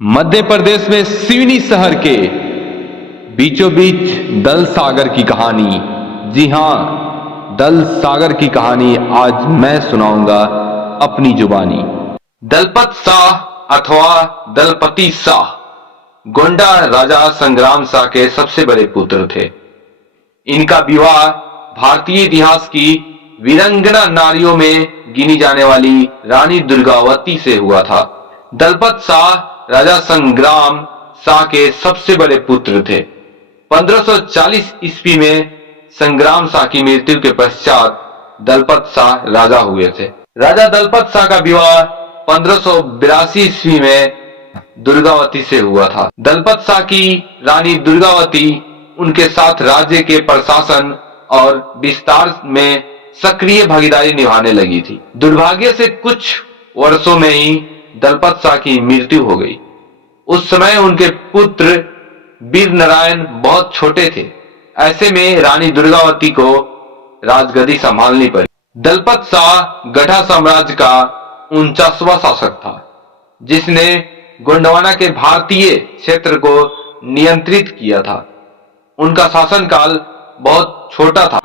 मध्य प्रदेश में सिवनी शहर के बीचों बीच दल सागर की कहानी। जी हां, दल सागर की कहानी आज मैं सुनाऊंगा अपनी जुबानी। दलपत शाह अथवा दलपति शाह गोंडा राजा संग्राम शाह के सबसे बड़े पुत्र थे। इनका विवाह भारतीय इतिहास की वीरांगना नारियों में गिनी जाने वाली रानी दुर्गावती से हुआ था। दलपत शाह राजा संग्राम शाह के सबसे बड़े पुत्र थे। 1540 ईस्वी में संग्राम शाह की मृत्यु के पश्चात दलपत शाह राजा हुए थे। राजा दलपत शाह का विवाह 1582 ईस्वी में दुर्गावती से हुआ था। दलपत शाह की रानी दुर्गावती उनके साथ राज्य के प्रशासन और विस्तार में सक्रिय भागीदारी निभाने लगी थी। दुर्भाग्य से कुछ वर्षों में ही दलपत शाह की मृत्यु हो गई। उस समय उनके पुत्र वीर नारायण बहुत छोटे थे। ऐसे में रानी दुर्गावती को राजगद्दी संभालनी पड़ी। दलपत शाह गढ़ा साम्राज्य का 49वां शासक था, जिसने गोंडवाना के भारतीय क्षेत्र को नियंत्रित किया था। उनका शासनकाल बहुत छोटा था।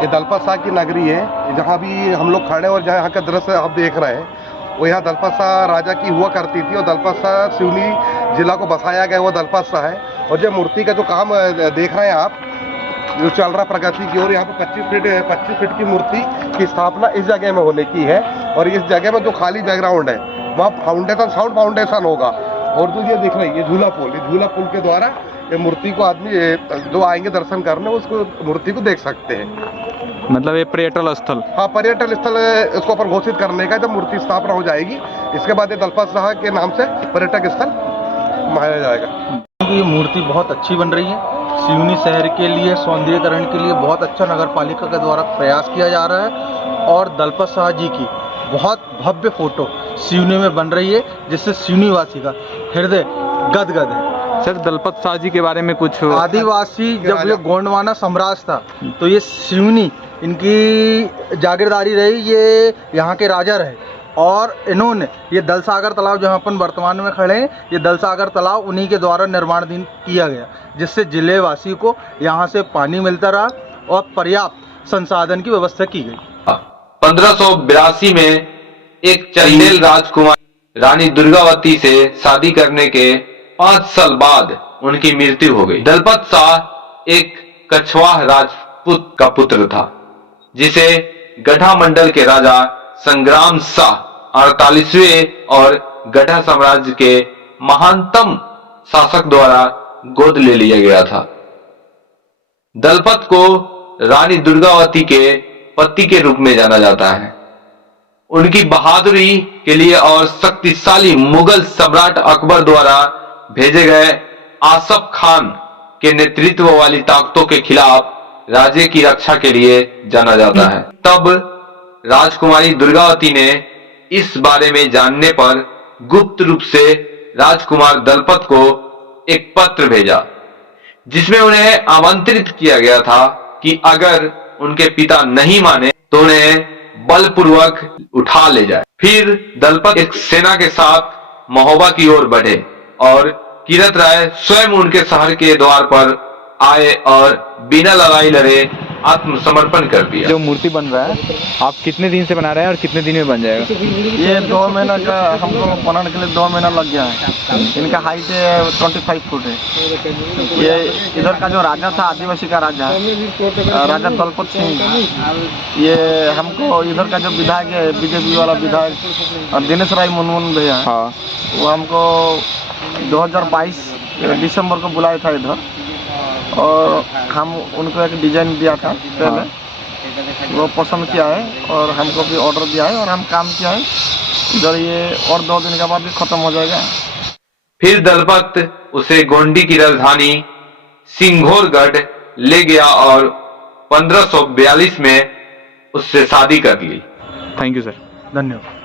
ये दलपत शाह की नगरी है, जहाँ भी हम लोग खड़े और जहाँ का दृश्य आप देख रहे हैं वो यहाँ दलपत शाह राजा की हुआ करती थी। और दलपत शाह सिवनी जिला को बसाया गया वो दलपत शाह है। और जो मूर्ति का जो काम देख रहे हैं आप, जो चल रहा प्रगति की ओर, यहाँ पे 25 फीट की मूर्ति की स्थापना इस जगह में होने की है। और इस जगह में जो खाली बैकग्राउंड है वहाँ फाउंडेशन, साउंड फाउंडेशन होगा। और जो ये देख रहे हैं ये झूला पुल के द्वारा ये मूर्ति को आदमी जो आएंगे दर्शन करने उसको मूर्ति को देख सकते हैं। मतलब ये पर्यटन स्थल, हाँ पर्यटन स्थल इसको पर घोषित करने का जब मूर्ति स्थापना हो जाएगी, इसके बाद ये दलपत शाह के नाम से पर्यटक स्थल माना जाएगा। ये मूर्ति बहुत अच्छी बन रही है। सिवनी शहर के लिए सौंदर्यीकरण के लिए बहुत अच्छा नगर पालिका के द्वारा प्रयास किया जा रहा है। और दलपत शाह जी की बहुत भव्य फोटो सिवनी में बन रही है, जिससे सिवनी वासी का हृदय गदगद है। सर दलपत शाह जी के बारे में कुछ? आदिवासी जब ये गोंडवाना साम्राज्य था तो ये सिवनी इनकी जागीरदारी रही, ये यहाँ के राजा रहे। और इन्होंने ये दल सागर तालाब जहाँ अपन वर्तमान में खड़े हैं, ये दल सागर तालाब उन्हीं के द्वारा निर्माणाधीन किया गया, जिससे जिले वासी को यहाँ से पानी मिलता रहा और पर्याप्त संसाधन की व्यवस्था की गई। 1582 में एक चंदेल राजकुमारी रानी दुर्गावती से शादी करने के 5 साल बाद उनकी मृत्यु हो गई। दलपत शाह एक कछवाह राजपूत का पुत्र था, जिसे गढ़ा मंडल के राजा संग्राम शाह 48वें और गढ़ा साम्राज्य के महानतम शासक द्वारा गोद ले लिया गया था। दलपत को रानी दुर्गावती के पति के रूप में जाना जाता है। उनकी बहादुरी के लिए और शक्तिशाली मुगल सम्राट अकबर द्वारा भेजे गए आसफ खान के नेतृत्व वाली ताकतों के खिलाफ राज्य की रक्षा के लिए जाना जाता है। तब राजकुमारी दुर्गावती ने इस बारे में जानने पर गुप्त रूप से राजकुमार दलपत को एक पत्र भेजा, जिसमें उन्हें आमंत्रित किया गया था कि अगर उनके पिता नहीं माने तो उन्हें बलपूर्वक उठा ले जाए। फिर दलपत एक सेना के साथ महोबा की ओर बढ़े और कीरत राय स्वयं उनके शहर के द्वार पर आए और बिना लड़ाई लड़े आत्मसमर्पण कर दिया। जो मूर्ति बन रहा है आप कितने दिन से बना रहे हैं और कितने दिन में बन जाएगा? ये 2 महीना का हमको बनाने के लिए 2 महीना लग गया है। इनका हाइट 25 फुट है। ये इधर का जो राजा था, आदिवासी का राजा राजा दलपत सिंह, ये हमको इधर का जो विधायक है बीजेपी वाला विधायक दिनेश राय मुनमुन भैया, हाँ, वो हमको 2022 दिसंबर को बुलाया था इधर। और हम उनको एक डिजाइन दिया था पहले, वो पसंद किया है और हमको भी ऑर्डर दिया है और हम काम किया है इधर। ये और 2 दिन के बाद भी खत्म हो जाएगा। फिर दलपत उसे गोंडी की राजधानी सिंघोरगढ़ ले गया और 1542 में उससे शादी कर ली। Thank you sir. धन्यवाद।